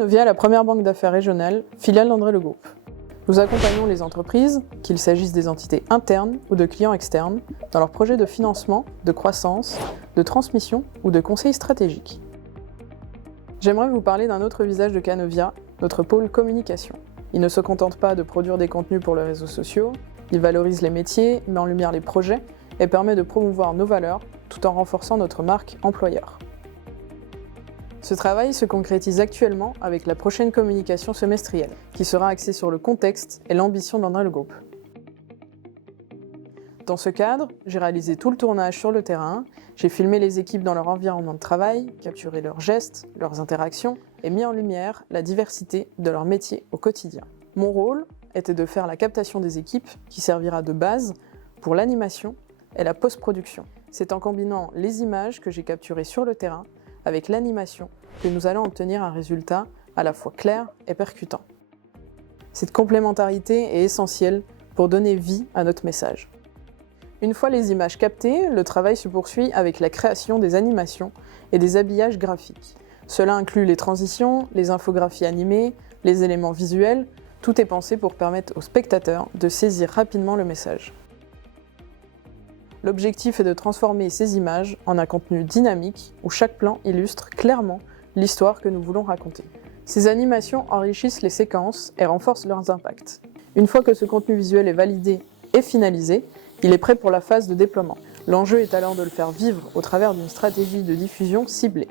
Canovia est la première banque d'affaires régionale, filiale d'André Le Group. Nous accompagnons les entreprises, qu'il s'agisse des entités internes ou de clients externes, dans leurs projets de financement, de croissance, de transmission ou de conseil stratégique. J'aimerais vous parler d'un autre visage de Canovia, notre pôle communication. Il ne se contente pas de produire des contenus pour les réseaux sociaux, il valorise les métiers, met en lumière les projets et permet de promouvoir nos valeurs tout en renforçant notre marque employeur. Ce travail se concrétise actuellement avec la prochaine communication semestrielle, qui sera axée sur le contexte et l'ambition d'André Le Group. Dans ce cadre, j'ai réalisé tout le tournage sur le terrain, j'ai filmé les équipes dans leur environnement de travail, capturé leurs gestes, leurs interactions et mis en lumière la diversité de leur métier au quotidien. Mon rôle était de faire la captation des équipes qui servira de base pour l'animation et la post-production. C'est en combinant les images que j'ai capturées sur le terrain avec l'animation que nous allons obtenir un résultat à la fois clair et percutant. Cette complémentarité est essentielle pour donner vie à notre message. Une fois les images captées, le travail se poursuit avec la création des animations et des habillages graphiques. Cela inclut les transitions, les infographies animées, les éléments visuels, tout est pensé pour permettre aux spectateurs de saisir rapidement le message. L'objectif est de transformer ces images en un contenu dynamique où chaque plan illustre clairement l'histoire que nous voulons raconter. Ces animations enrichissent les séquences et renforcent leurs impacts. Une fois que ce contenu visuel est validé et finalisé, il est prêt pour la phase de déploiement. L'enjeu est alors de le faire vivre au travers d'une stratégie de diffusion ciblée.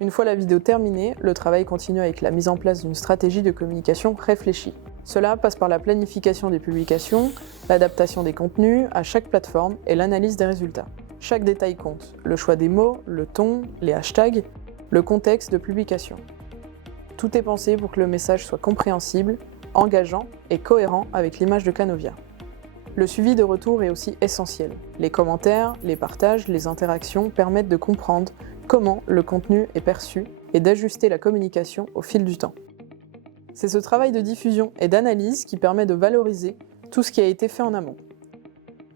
Une fois la vidéo terminée, le travail continue avec la mise en place d'une stratégie de communication réfléchie. Cela passe par la planification des publications, l'adaptation des contenus à chaque plateforme et l'analyse des résultats. Chaque détail compte, le choix des mots, le ton, les hashtags, le contexte de publication. Tout est pensé pour que le message soit compréhensible, engageant et cohérent avec l'image de Canovia. Le suivi de retour est aussi essentiel. Les commentaires, les partages, les interactions permettent de comprendre comment le contenu est perçu et d'ajuster la communication au fil du temps. C'est ce travail de diffusion et d'analyse qui permet de valoriser tout ce qui a été fait en amont.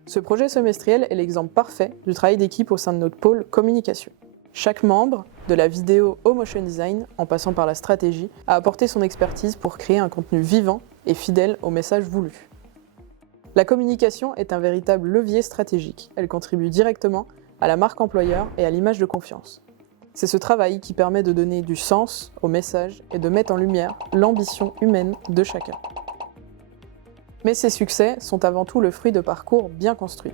Ce projet semestriel est l'exemple parfait du travail d'équipe au sein de notre pôle communication. Chaque membre, de la vidéo au motion design, en passant par la stratégie, a apporté son expertise pour créer un contenu vivant et fidèle au message voulu. La communication est un véritable levier stratégique. Elle contribue directement à la marque employeur et à l'image de confiance. C'est ce travail qui permet de donner du sens au message et de mettre en lumière l'ambition humaine de chacun. Mais ces succès sont avant tout le fruit de parcours bien construits.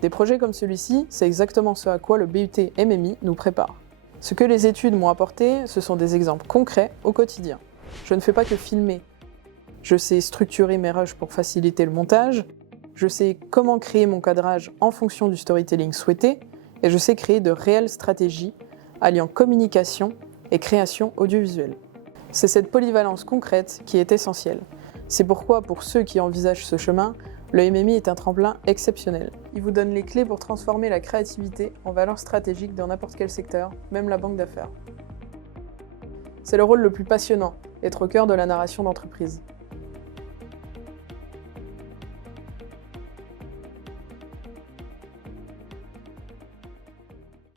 Des projets comme celui-ci, c'est exactement ce à quoi le BUT MMI nous prépare. Ce que les études m'ont apporté, ce sont des exemples concrets au quotidien. Je ne fais pas que filmer. Je sais structurer mes rushs pour faciliter le montage, je sais comment créer mon cadrage en fonction du storytelling souhaité, et je sais créer de réelles stratégies alliant communication et création audiovisuelle. C'est cette polyvalence concrète qui est essentielle. C'est pourquoi, pour ceux qui envisagent ce chemin, le MMI est un tremplin exceptionnel. Il vous donne les clés pour transformer la créativité en valeur stratégique dans n'importe quel secteur, même la banque d'affaires. C'est le rôle le plus passionnant, être au cœur de la narration d'entreprise.